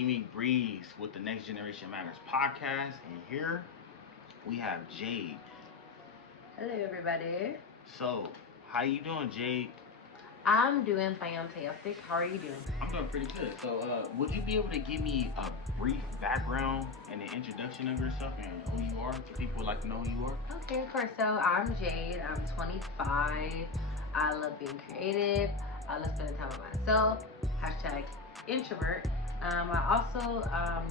Anemic Breeze with the Next Generation Matters podcast, and here we have Jade. Hello, everybody. So, how you doing, Jade? I'm doing fantastic. How are you doing? I'm doing pretty good. So, would you be able to give me a brief background and an introduction of yourself and who you are, so people would like to know who you are? Okay, of course. So I'm Jade. I'm 25. I love being creative. I love spending time with myself. Hashtag introvert. I also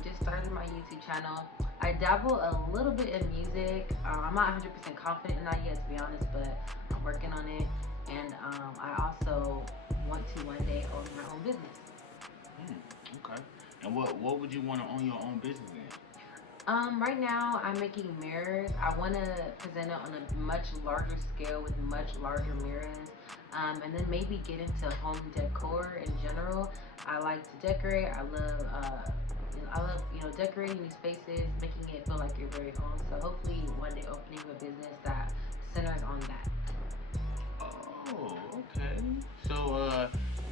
just started my YouTube channel. I dabble a little bit in music. I'm not 100% confident in that yet, to be honest, but I'm working on it. And I also want to one day own my own business. Okay. And what would you want to own your own business in? Right now I'm making mirrors. I want to present it on a much larger scale with much larger mirrors. And then maybe get into home decor in general. I like to decorate. I love decorating these spaces, making it feel like you're very home. So hopefully one day opening a business that centers on that. Oh, okay. So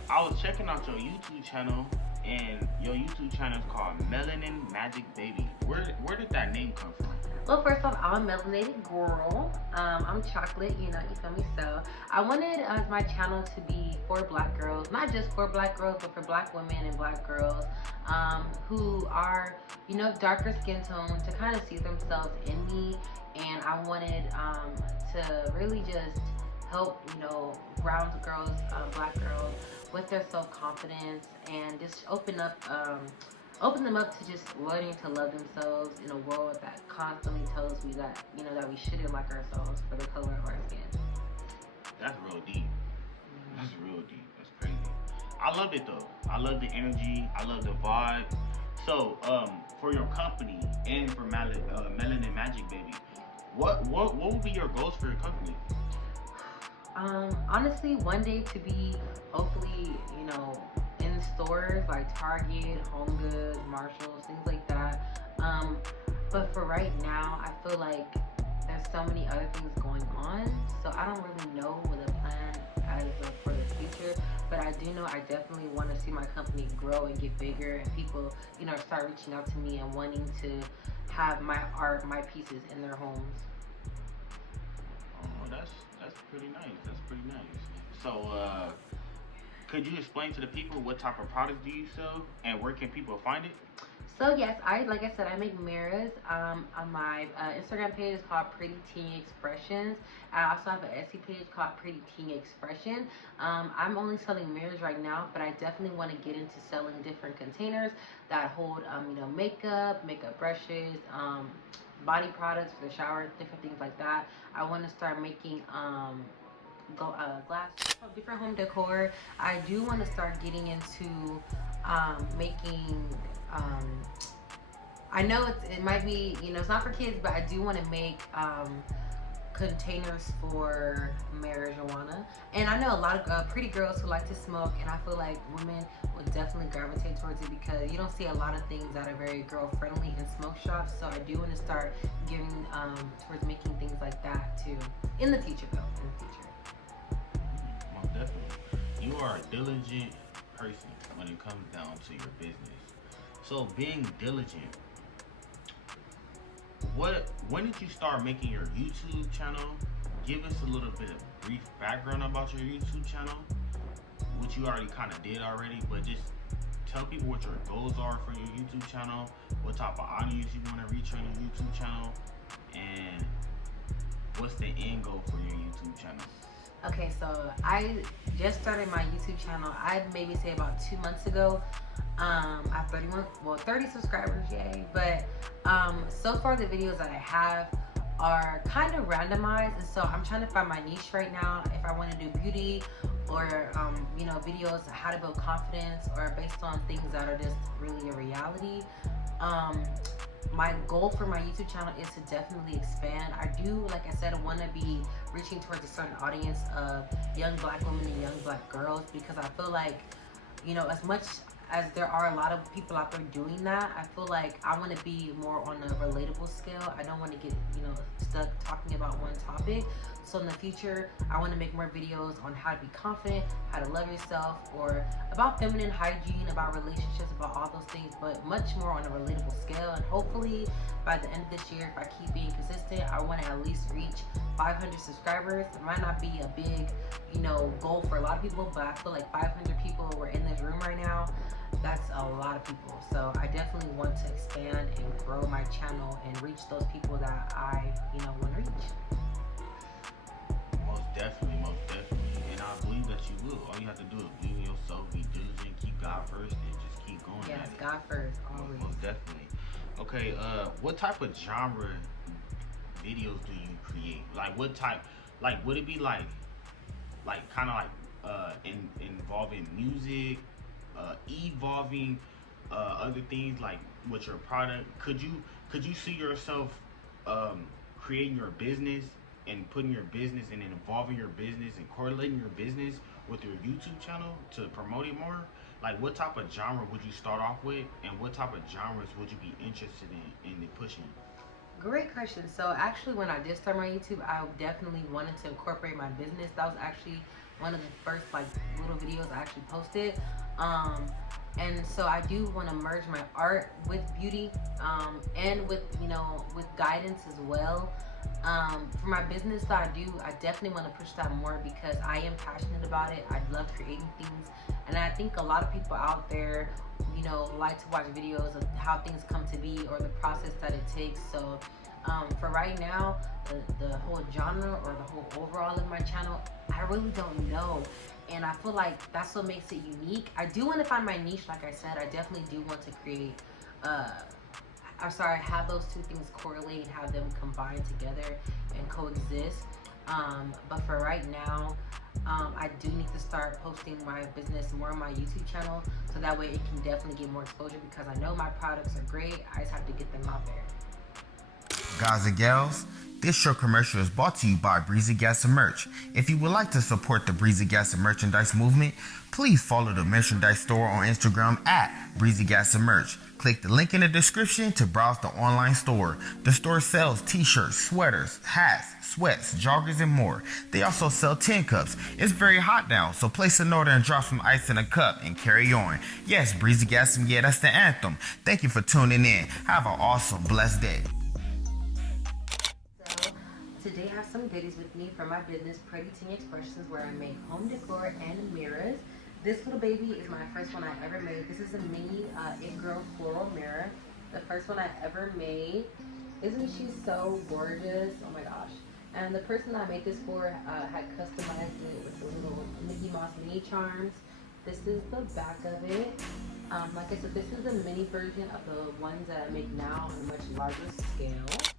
I was checking out your YouTube channel, and your YouTube channel is called Melanin Magic Baby. Where did that name come from? Well, first off, I'm a melanated girl. I'm chocolate, you feel me? So I wanted my channel to be for black girls, not just for black girls, but for black women and black girls who are, darker skin tone, to kind of see themselves in me. And I wanted to really just help, brown girls, black girls with their self-confidence, and just open them up to just learning to love themselves in a world that constantly tells me that, that we shouldn't like ourselves for the color of our skin. That's real deep. That's real deep. That's crazy. I love it though. I love the energy. I love the vibe. So, for your company and for Melanin Magic Baby, what would be your goals for your company? Honestly, one day to be hopefully, in stores like Target, Home Goods, Marshalls, things like that. But for right now, I feel like there's so many other things going on, so I don't really know what the plan is for the future. But I do know I definitely want to see my company grow and get bigger, and people, start reaching out to me and wanting to have my art, my pieces in their homes. Oh, that's pretty nice. That's pretty nice. So, could you explain to the people what type of products do you sell and where can people find it? So yes, like I said, I make mirrors. On my Instagram page is called Pretty Teen Expressions. I also have an Etsy page called Pretty Teen Expression. I'm only selling mirrors right now, but I definitely want to get into selling different containers that hold, makeup brushes, body products for the shower, different things like that. I want to start making glass, different home decor. I do want to start getting into making. I know it might be, it's not for kids, but I do want to make containers for marijuana. And I know a lot of pretty girls who like to smoke, and I feel like women would definitely gravitate towards it because you don't see a lot of things that are very girl friendly in smoke shops. So I do want to start giving towards making things like that too in the future, though. In the future. Most definitely. You are a diligent person when it comes down to your business. So being diligent, when did you start making your YouTube channel? Give us a little bit of brief background about your YouTube channel, which you already kind of did already, but just tell people what your goals are for your YouTube channel, what type of audience you want to reach on your YouTube channel, and what's the end goal for your YouTube channel? Okay, so I just started my YouTube channel, I'd maybe say about 2 months ago. I have 30 subscribers, yay. But so far the videos that I have are kind of randomized, and so I'm trying to find my niche right now. If I want to do beauty or videos on how to build confidence, or based on things that are just really a reality. My goal for my YouTube channel is to definitely expand. I do, like I said, want to be reaching towards a certain audience of young black women and young black girls, because I feel like, as much as there are a lot of people out there doing that, I feel like I want to be more on a relatable scale. I don't want to get, stuck talking about one topic. So in the future, I want to make more videos on how to be confident, how to love yourself, or about feminine hygiene, about relationships, about all those things, but much more on a relatable scale. And hopefully by the end of this year, if I keep being consistent, I want to at least reach 500 subscribers. It might not be a big, goal for a lot of people, but I feel like 500 people were in this room right now. That's a lot of people. So I definitely want to expand and grow my channel and reach those people that I, want to reach. Most definitely. And I believe that you will. All you have to do is believe in yourself, be diligent, keep God first, and just keep going. Yes, God first, always. Most definitely. Okay, what type of genre videos do you create? Like, what type? Like, would it be like kind of like involving music, evolving other things like with your product? Could you see yourself creating your business and putting your business and involving your business and correlating your business with your YouTube channel to promote it more? Like, what type of genre would you start off with, and what type of genres would you be interested in pushing? Great question. So actually, when I did start my YouTube, I definitely wanted to incorporate my business. That was actually one of the first little videos I actually posted. And so I do want to merge my art with beauty, and with guidance as well. For my business that I definitely want to push that more because I am passionate about it. I love creating things, and I think a lot of people out there, like to watch videos of how things come to be or the process that it takes. So for right now, the whole genre or the whole overall of my channel, I really don't know. And I feel like that's what makes it unique. I do want to find my niche, like I said. I definitely do want to create, have those two things correlate, have them combine together and coexist. But for right now, I do need to start posting my business more on my YouTube channel, so that way it can definitely get more exposure, because I know my products are great. I just have to get them out there. Guys and gals, this short commercial is brought to you by Breezy Gas and Merch. If you would like to support the Breezy Gas and Merchandise movement, please follow the merchandise store on Instagram at Breezy Gas and Merch. Click the link in the description to browse the online store. The store sells t-shirts, sweaters, hats, sweats, joggers, and more. They also sell tin cups. It's very hot now, so place an order and drop some ice in a cup and carry on. Yes, Breezy Gas and that's the anthem. Thank you for tuning in. Have an awesome, blessed day. Today I have some goodies with me from my business, Pretty Teen Expressions, where I make home decor and mirrors. This little baby is my first one I ever made. This is a mini It Girl floral mirror. The first one I ever made. Isn't she so gorgeous? Oh my gosh. And the person I made this for had customized it with the little Mickey Mouse mini charms. This is the back of it. Like I said, this is a mini version of the ones that I make now on a much larger scale.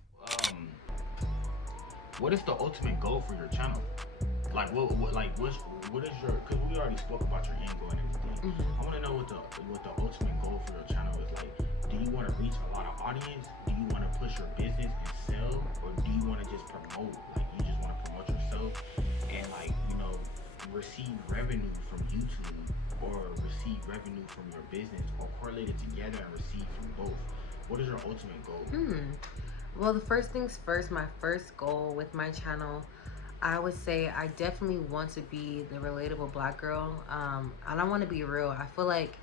What is the ultimate goal for your channel? Like what is your? Because we already spoke about your end goal and everything. I want to know what the ultimate goal for your channel is. Like, do you want to reach a lot of audience? Do you want to push your business and sell, or do you want to just promote? Like, you just want to promote yourself and receive revenue from YouTube, or receive revenue from your business, or correlate it together and receive from both? What is your ultimate goal? Well, the first things first, my first goal with my channel, I would say I definitely want to be the relatable black girl. And I want to be real. I feel like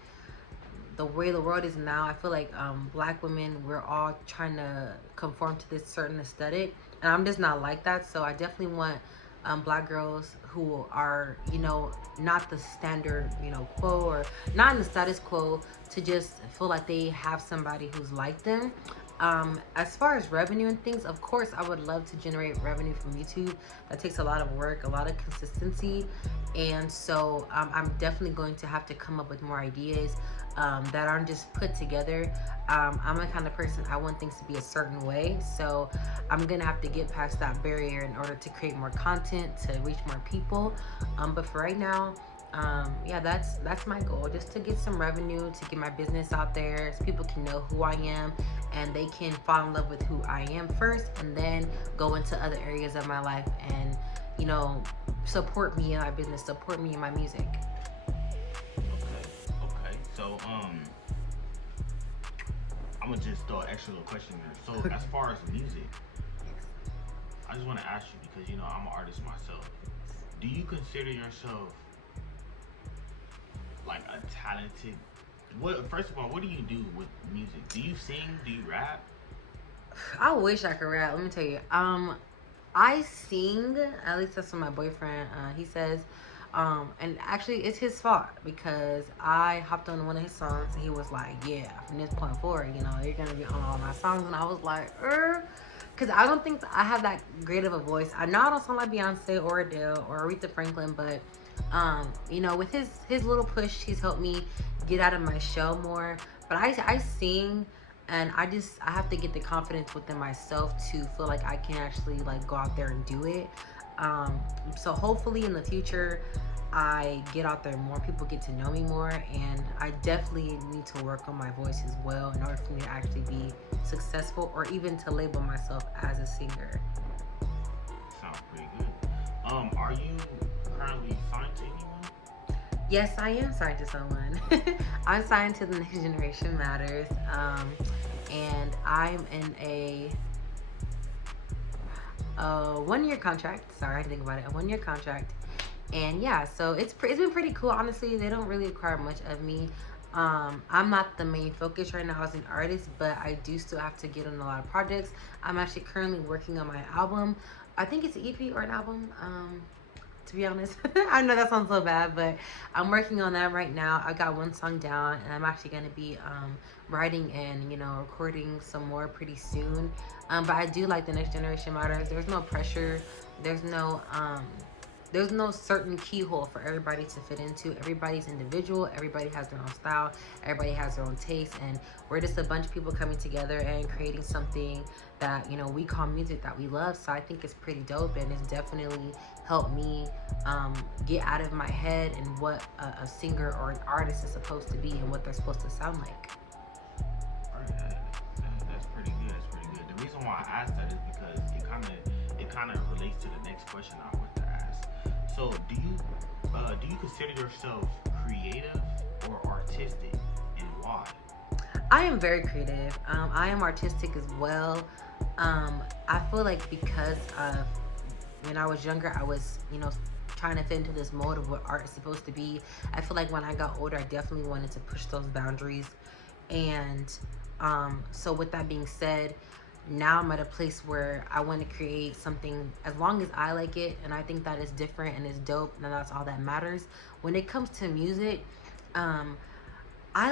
the way the world is now, I feel like black women, we're all trying to conform to this certain aesthetic. And I'm just not like that. So I definitely want black girls who are, not the standard, quo, or not in the status quo, to just feel like they have somebody who's like them. As far as revenue and things, of course I would love to generate revenue from YouTube. That takes a lot of work, a lot of consistency, and so I'm definitely going to have to come up with more ideas that aren't just put together. I'm the kind of person, I want things to be a certain way, so I'm gonna have to get past that barrier in order to create more content, to reach more people. But for right now, yeah, that's my goal, just to get some revenue, to get my business out there so people can know who I am and they can fall in love with who I am first, and then go into other areas of my life and support me in my business, support me in my music. Okay, so I'm gonna just throw an extra little question there. So as far as music, I just want to ask you because I'm an artist myself. Do you consider yourself like a talented? First of all, what do you do with music? Do you sing? Do you rap? I wish I could rap. Let me tell you. I sing. At least that's what my boyfriend. He says. And actually, it's his fault because I hopped on one of his songs and he was like, "Yeah, from this point forward, you're gonna be on all my songs." And I was like, because I don't think I have that great of a voice. I know I don't sound like Beyonce or Adele or Aretha Franklin, but with his little push, he's helped me get out of my shell more. But I sing, and I have to get the confidence within myself to feel like I can actually like go out there and do it. So hopefully in the future I get out there more, people get to know me more, and I definitely need to work on my voice as well in order for me to actually be successful or even to label myself as a singer. Sounds pretty good. Are you currently signed to anyone? Yes, I am signed to someone. I'm signed to TheNxtGenmatters, and I'm in a 1-year contract. Sorry, I had to think about it. A 1-year contract. And yeah, so it's been pretty cool. Honestly, they don't really require much of me. I'm not the main focus right now as an artist, but I do still have to get on a lot of projects. I'm actually currently working on my album. I think it's an EP or an album. To be honest, I know that sounds so bad, but I'm working on that right now. I got one song down, and I'm actually going to be writing and recording some more pretty soon. But I do like The Next Generation Matters. There's no pressure. There's no certain keyhole for everybody to fit into. Everybody's individual. Everybody has their own style. Everybody has their own taste, and we're just a bunch of people coming together and creating something that we call music that we love. So I think it's pretty dope, and it's definitely helped me get out of my head and what a singer or an artist is supposed to be and what they're supposed to sound like. That's pretty good. That's pretty good. The reason why I asked that is because it kind of relates to the next question I want to ask. So, do you consider yourself creative or artistic, and why? I am very creative. I am artistic as well. I feel like because of when I was younger, I was trying to fit into this mold of what art is supposed to be. I feel like when I got older, I definitely wanted to push those boundaries. And so with that being said, now I'm at a place where I want to create something as long as I like it, and I think that is different and is dope, and that's all that matters. When it comes to music, I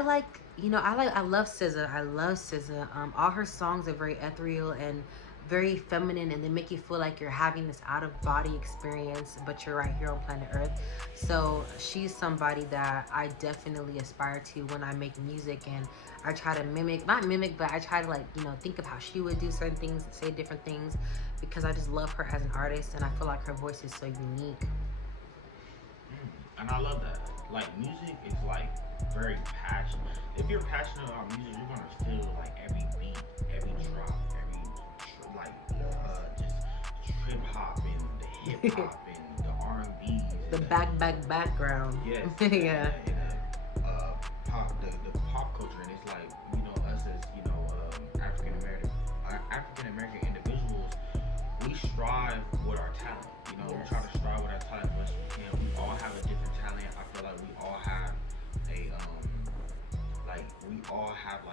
love SZA. I love SZA. All her songs are very ethereal and very feminine, and they make you feel like you're having this out-of-body experience, but you're right here on planet Earth. So she's somebody that I definitely aspire to when I make music, and I try to not mimic, but I try to think of how she would do certain things, say different things, because I just love her as an artist, and I feel like her voice is so unique. And I love that. Like, music is like very passionate. If you're passionate about music, you're gonna feel like every beat, every drop, just hip hop and the hip hop and the R&B, the background. Yes. Yeah. The pop culture, and it's like us as African American individuals, we strive with our talent. Yes. We try to strive with our talent as much as we can. We all have a different talent. I feel like we all have a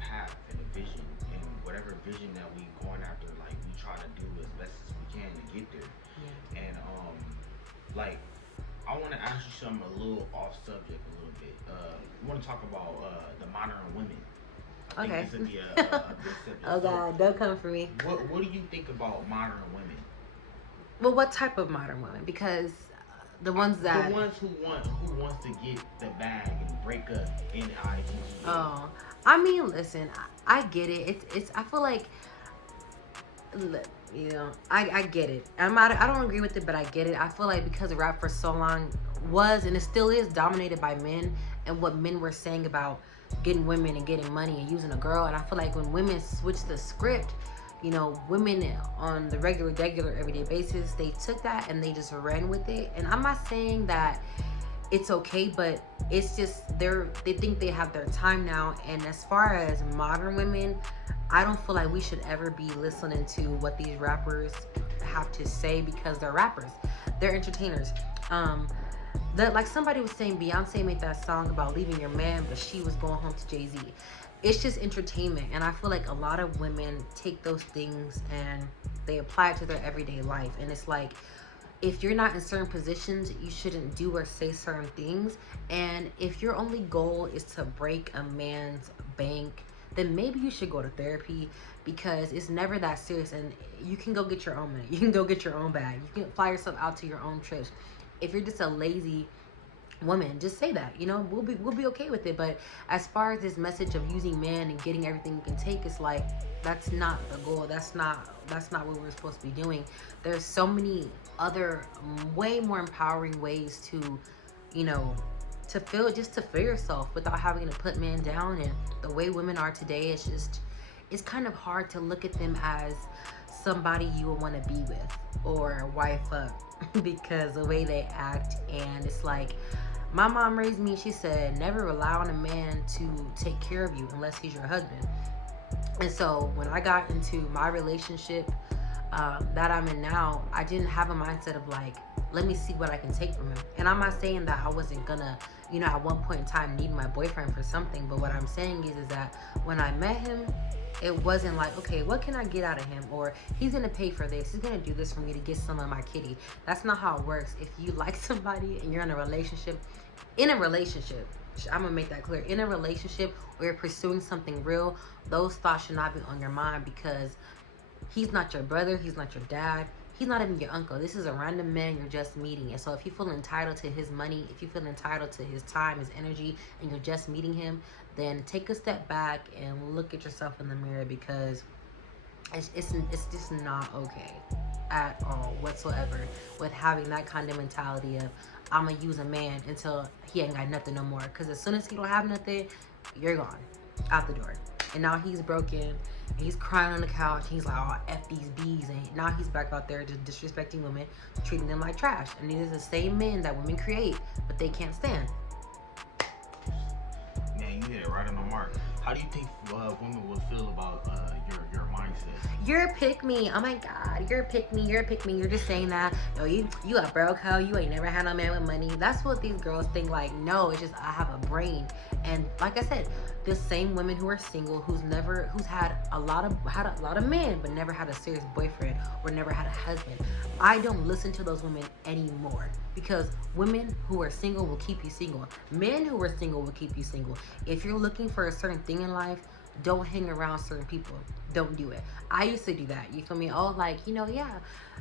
path and a vision, and whatever vision that we going after, like we try to do as best as we can to get there. Yeah. And I want to ask you something a little off subject a little bit. We want to talk about the modern women. I Okay. think this would be a good subject. Oh God, don't come for me. What do you think about modern women? Well, what type of modern women? Because the ones who wants to get the bag and break up in IGG. Oh, I mean, listen, I get it. I feel like, I get it. I don't agree with it, but I get it. I feel like because rap for so long was, and it still is, dominated by men, and what men were saying about getting women and getting money and using a girl. And I feel like when women switched the script, women on the regular everyday basis, they took that and they just ran with it. And I'm not saying that it's okay, but it's just they think they have their time now. And as far as modern women, I don't feel like we should ever be listening to what these rappers have to say because they're rappers. They're entertainers. Like somebody was saying, Beyonce made that song about leaving your man, but she was going home to Jay-Z. It's just entertainment, and I feel like a lot of women take those things and they apply it to their everyday life. And it's like, if you're not in certain positions, you shouldn't do or say certain things. And if your only goal is to break a man's bank, then maybe you should go to therapy, because it's never that serious. And you can go get your own money. You can go get your own bag. You can fly yourself out to your own trips. If you're just a lazy woman, just say that, you know, we'll be okay with it. But as far as this message of using men and getting everything you can take, it's like, that's not the goal. That's not what we're supposed to be doing. There's so many other way more empowering ways to, you know, to feel yourself without having to put men down. And the way women are today, it's kind of hard to look at them as somebody you would want to be with or wife up because the way they act. And it's like, my mom raised me, she said, never rely on a man to take care of you unless he's your husband. And so when I got into my relationship that I'm in now, I didn't have a mindset of like, let me see what I can take from him. And I'm not saying that I wasn't gonna, you know, at one point in time need my boyfriend for something. But what I'm saying is that when I met him, it wasn't like, okay, what can I get out of him? Or he's gonna pay for this, he's gonna do this for me to get some of my kitty. That's not how it works. If you like somebody and you're in a relationship, I'm gonna make that clear, in a relationship where you're pursuing something real, those thoughts should not be on your mind, because he's not your brother, he's not your dad, he's not even your uncle. This is a random man you're just meeting. And so if you feel entitled to his money, if you feel entitled to his time, his energy, and you're just meeting him, then take a step back and look at yourself in the mirror, because it's just not okay at all whatsoever with having that kind of mentality of, I'm gonna use a man until he ain't got nothing no more. Because as soon as he don't have nothing, you're gone out the door. And now he's broken and he's crying on the couch. And he's like, oh, F these bees. And now he's back out there just disrespecting women, treating them like trash. And these are the same men that women create, but they can't stand. Man, you hit it right on the mark. How do you think women will feel about your mindset? You're a pick me. Oh my God, you're a pick me. You're a pick me. You're just saying that. Yo, you a broke hoe. You ain't never had no man with money. That's what these girls think. Like, no, it's just I have a brain. And like I said, the same women who are single, who's had a lot of men, but never had a serious boyfriend or never had a husband. I don't listen to those women anymore, because women who are single will keep you single. Men who are single will keep you single. If you're looking for a certain thing in life, don't hang around certain people. Don't do it. I used to do that. You feel me? Oh, like, you know, yeah.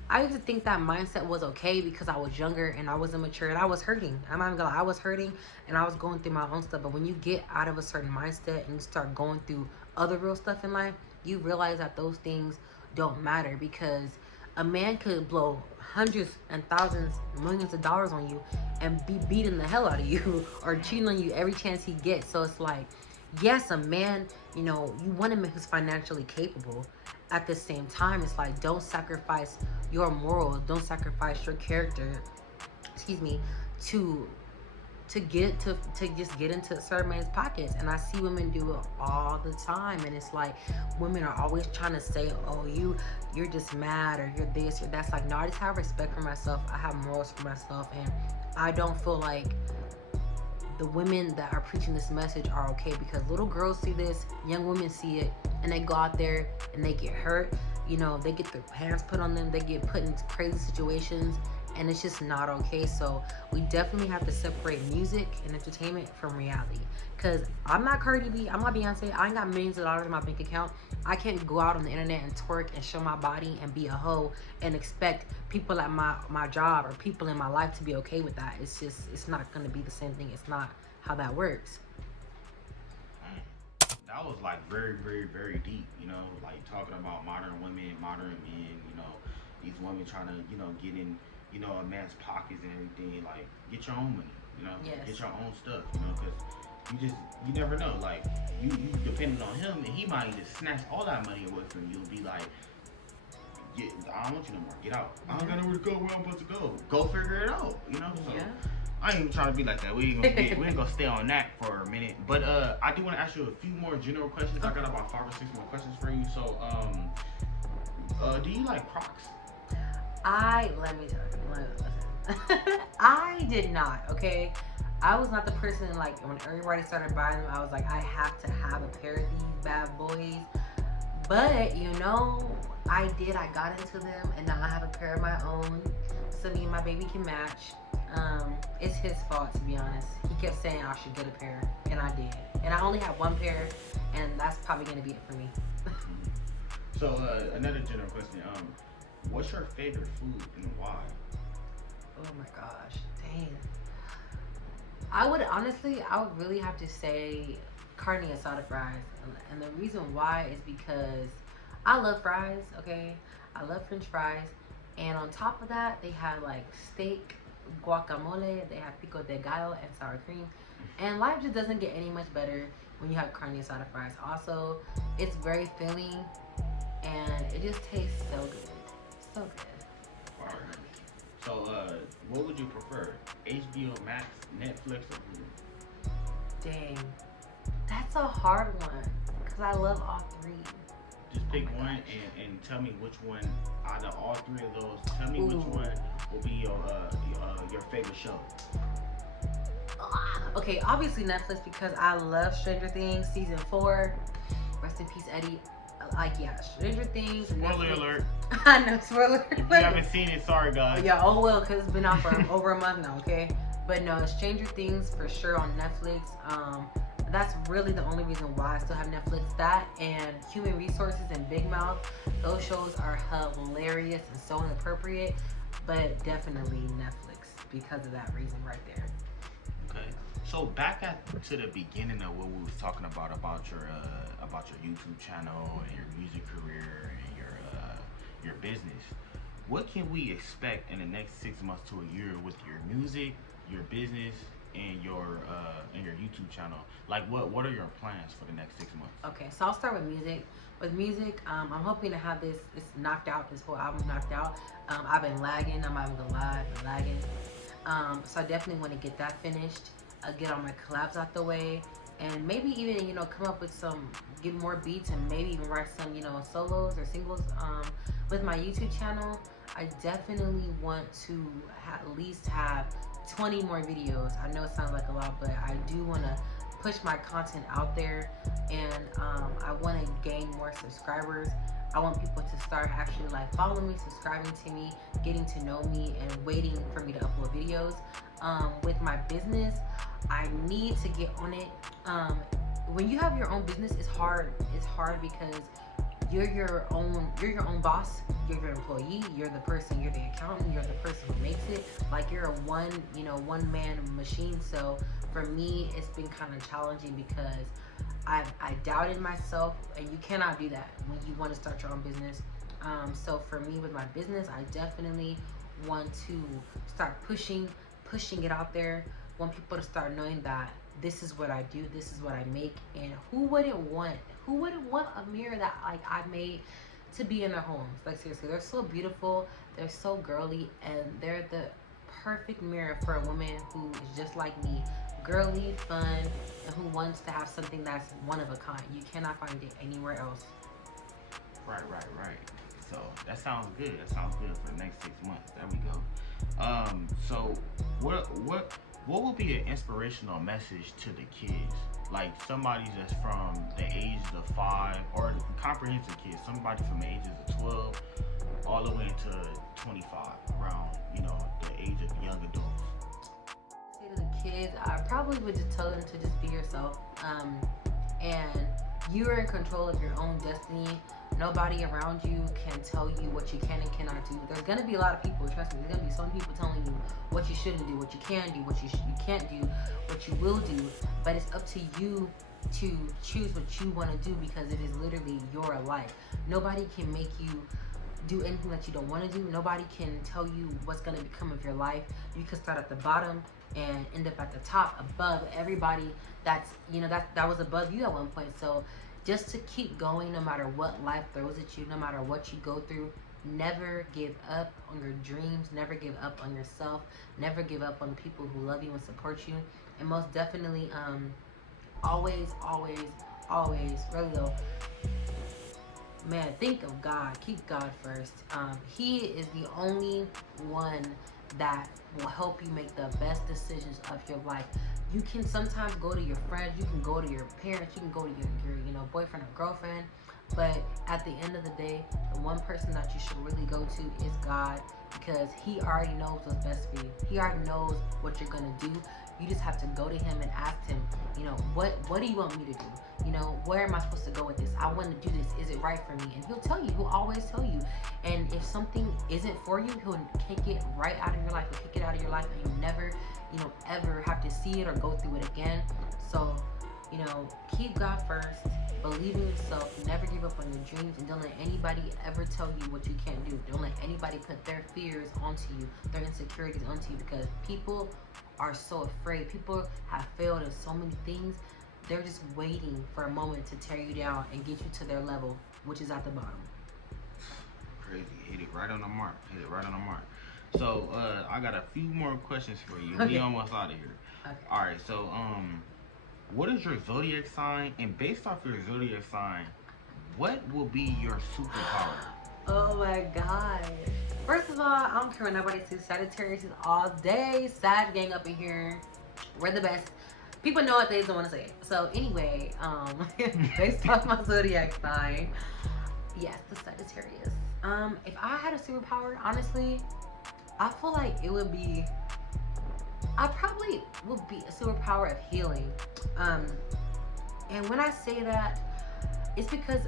I used to think that mindset was okay because I was younger and I wasn't mature and I was hurting. I'm not even gonna lie, I was hurting and I was going through my own stuff. But when you get out of a certain mindset and you start going through other real stuff in life, you realize that those things don't matter, because a man could blow hundreds and thousands, millions of dollars on you and be beating the hell out of you or cheating on you every chance he gets. So it's like, yes, a man, you know, you want a man who's financially capable. At the same time, it's like, don't sacrifice your morals, don't sacrifice your character, to just get into a certain man's pockets. And I see women do it all the time. And it's like, women are always trying to say, oh, you're just mad, or you're this or that's. Like, no, I just have respect for myself. I have morals for myself, and I don't feel like the women that are preaching this message are okay, because little girls see this, young women see it, and they go out there and they get hurt. You know, they get their pants put on them, they get put in crazy situations, and it's just not okay. So we definitely have to separate music and entertainment from reality. Because I'm not Cardi B, I'm not Beyonce, I ain't got millions of dollars in my bank account. I can't go out on the internet and twerk and show my body and be a hoe and expect people at my job or people in my life to be okay with that. It's not going to be the same thing. It's not how that works. That was like very, very, very deep, you know, like talking about modern women, modern men, you know, these women trying to, you know, get in, you know, a man's pockets and everything. Like, get your own money, you know, yes. Get your own stuff, you know, because you never know, like, you depending on him, and he might just snatch all that money away from you and be like, I don't want you no more. Get out. I don't got nowhere to go. Where I'm supposed to go? Go figure it out. You know. So, Yeah. I ain't even trying to be like that. We ain't gonna stay on that for a minute. But I do want to ask you a few more general questions. I got about 5 or 6 more questions for you. So do you like Crocs? Let me tell you. Listen. I did not. Okay. I was not the person like when everybody started buying them. I was like, I have to have a pair of these bad boys. But you know, I did. I got into them, and now I have a pair of my own, so me and my baby can match. It's his fault, to be honest. He kept saying I should get a pair, and I did. And I only have one pair, and that's probably gonna be it for me. So another general question. What's your favorite food and why? Oh my gosh, dang. I would really have to say carne asada fries. And the reason why is because I love fries, okay? I love French fries. And on top of that, they have like steak, guacamole, they have pico de gallo and sour cream. And life just doesn't get any much better when you have carne asada fries. Also, it's very filling and it just tastes so good. So good. All right. So what would you prefer? HBO Max, Netflix, or Hulu? Dang. That's a hard one because I love all three. Just pick one and tell me which one out of all three of those. Tell me which one will be your favorite show. Okay, obviously Netflix because I love Stranger Things season 4. Rest in peace, Eddie. Like Stranger Things. Spoiler alert. I know, spoiler alert. If you haven't seen it, sorry guys. Yeah, oh well, because it's been out for over a month now. Okay, but no, Stranger Things for sure on Netflix. That's really the only reason why I still have Netflix. That and Human Resources and Big Mouth. Those shows are hilarious and so inappropriate, but definitely Netflix because of that reason right there. Okay. So back to the beginning of what we was talking about your YouTube channel and your music career and your business. What can we expect in the next 6 months to a year with your music, your business, and your YouTube channel? Like what are your plans for the next 6 months? Okay, so I'll start with music. With music, I'm hoping to have this knocked out, this whole album knocked out. I've been lagging. I'm not even gonna lie, I've been lagging. So I definitely want to get that finished. Get all my collabs out the way, and maybe even come up with get more beats, and maybe even write some solos or singles. With my YouTube channel, I definitely want to at least have 20 more videos. I know it sounds like a lot, but I do want to push my content out there, and I want to gain more subscribers. I want people to start actually like following me, subscribing to me, getting to know me, and waiting for me to upload videos. With my business, I need to get on it. When you have your own business, it's hard. It's hard because you're your own boss. You're your employee. You're the person. You're the accountant. You're the person who makes it. Like you're a one man machine. So for me, it's been kind of challenging because I doubted myself, and you cannot do that when you want to start your own business. So for me, with my business, I definitely want to start pushing it out there. Want people to start knowing that this is what I do, this is what I make, and who wouldn't want a mirror that like I made to be in their homes? Like seriously, they're so beautiful, they're so girly, and they're the perfect mirror for a woman who is just like me, girly, fun, and who wants to have something that's one of a kind. You cannot find it anywhere else. Right. So that sounds good. That sounds good for the next 6 months. There we go. So what would be an inspirational message to the kids? Like somebody that's from the ages of 5, or comprehensive kids, somebody from the ages of 12 all the way to 25, around the age of young adults. Say to the kids, I probably would just tell them to just be yourself. And you are in control of your own destiny. Nobody around you can tell you what you can and cannot do. There's gonna be a lot of people, trust me, there's gonna be some people telling you what you shouldn't do, what you can do, what you can't do, what you will do. But it's up to you to choose what you want to do, because it is literally your life. Nobody can make you do anything that you don't want to do. Nobody can tell you what's gonna become of your life. You can start at the bottom and end up at the top, above everybody that was above you at one point. So just to keep going, no matter what life throws at you, no matter what you go through, Never give up on your dreams. Never give up on yourself. Never give up on the people who love you and support you. And most definitely, always, really though, man, think of God. Keep God first. He is the only one that will help you make the best decisions of your life. You can sometimes go to your friends, you can go to your parents, you can go to your boyfriend or girlfriend, but at the end of the day, the one person that you should really go to is God, because he already knows what's best for you. He already knows what you're gonna do. You just have to go to him and ask him, what do you want me to do? Where am I supposed to go with this? I want to do this. Is it right for me? And he'll tell you. He'll always tell you. And if something isn't for you, he'll kick it right out of your life. He'll kick it out of your life, and you'll never, ever have to see it or go through it again. So, keep God first. Believe in yourself. Never give up on your dreams, and don't let anybody ever tell you what you can't do. Don't let anybody put their fears onto you, their insecurities onto you, because people are so afraid. People have failed in so many things. They're just waiting for a moment to tear you down and get you to their level, which is at the bottom. Crazy. Hit it right on the mark. So, I got a few more questions for you. Okay. We almost out of here. Okay. All right. So, what is your zodiac sign? And based off your zodiac sign, what will be your superpower? Oh my God. First of all, I don't care what nobody says. Sagittarius is all day. Sag gang up in here. We're the best. People know what they don't want to say. So anyway, based off my zodiac sign, yes, the Sagittarius. If I had a superpower, honestly, I feel like it would be, I probably would be a superpower of healing. And when I say that, it's because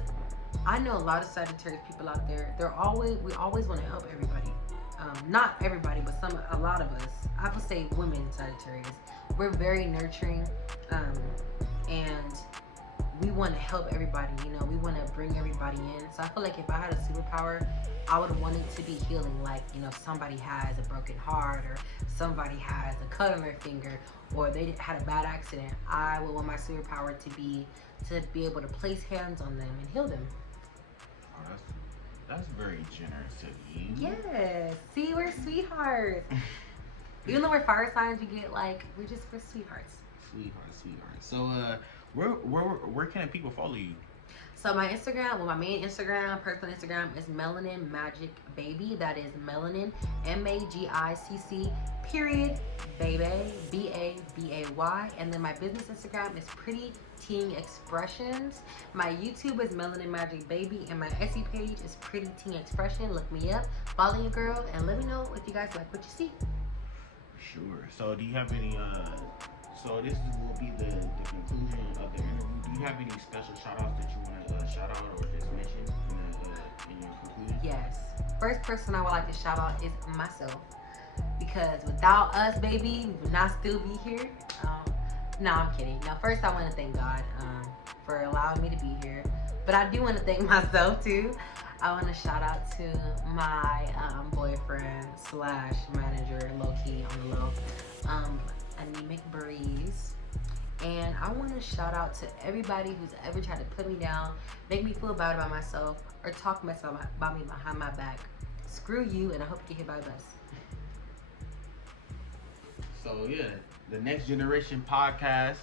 I know a lot of Sagittarius people out there. We always want to help everybody. Not everybody, but a lot of us. I would say women Sagittarius. We're very nurturing, and we want to help everybody. We want to bring everybody in. So I feel like if I had a superpower, I would want it to be healing. Like, somebody has a broken heart, or somebody has a cut on their finger, or they had a bad accident. I would want my superpower to be able to place hands on them and heal them. Oh, that's very generous of you. Yes. See, we're sweethearts. Even though we're fire signs, we're sweethearts. Sweetheart. So, where can people follow you? So my Instagram, my main Instagram, personal Instagram is Melanin Magic Baby. That is Melanin, MAGICC, baby, BABAY. And then my business Instagram is Pretty Teen Expressions. My YouTube is Melanin Magic Baby, and my Etsy page is Pretty Teen Expression. Look me up, follow your girl, and let me know if you guys like what you see. Sure. So, do you have any? So this will be the conclusion of the interview. Do you have any special shout outs that you want to shout out or just mention in your conclusion? Yes. First person I would like to shout out is myself, because without us, baby, we would not still be here. No, I'm kidding. Now, first I want to thank God for allowing me to be here, but I do want to thank myself too. I want to shout out to my boyfriend / manager, low key on the low, Anemic Breeze. And I want to shout out to everybody who's ever tried to put me down, make me feel bad about myself, or talk mess about me behind my back. Screw you, and I hope you get hit by a bus. So yeah, the Next Generation podcast,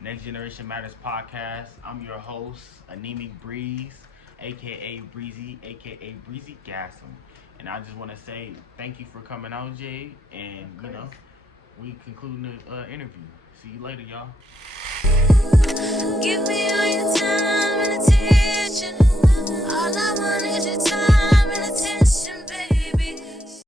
Next Generation Matters podcast. I'm your host, Anemic Breeze, aka Breezy, aka Breezy Gasm. And I just want to say thank you for coming out, Jay. And we concluding the interview. See you later, y'all. Give me all your time and attention. All I want is your time.